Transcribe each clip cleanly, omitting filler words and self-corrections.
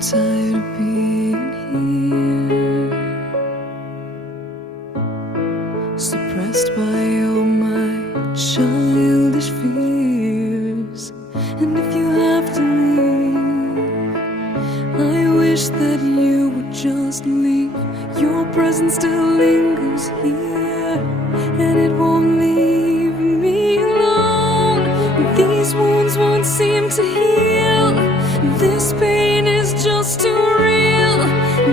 tired of being here, suppressed by all my childish fears. And if you have to leave, I wish that you would just leave. Your presence still lingers here, and it won't leave me alone. These wounds won't seem to heal. This pain is just too real.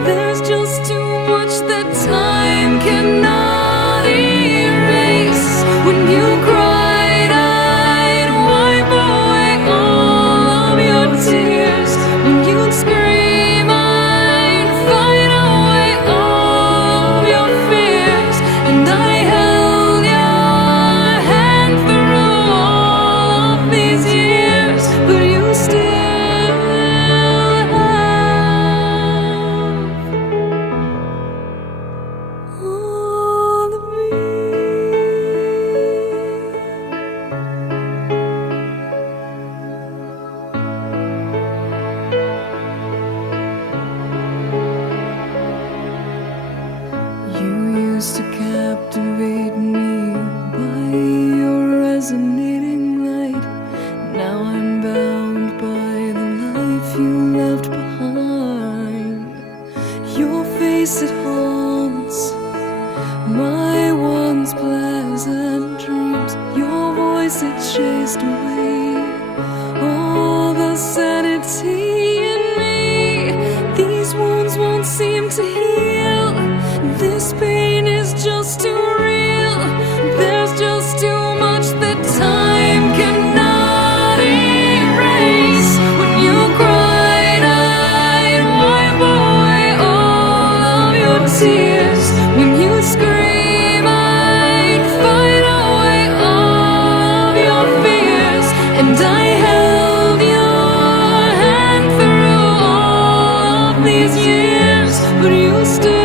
There's just too much that time cannot erase. When you cried, I'd wipe away all of your tears. When you'd scream, I'd fight away all of your fears. And I held your hand through all of these years, but you still all of me. You used to captivate me by your resonating light. Now I'm bound by the life you left behind. Your face, it haunts my once pleasant dreams. Your voice, it chased away all the sanity in me. These wounds won't seem to heal. This pain is just too real. There's just too much that time cannot erase. When you cried, I'd wipe away all of your tears. When you scream, I'd fight away all of your fears. And I held your hand through all of these years, but you still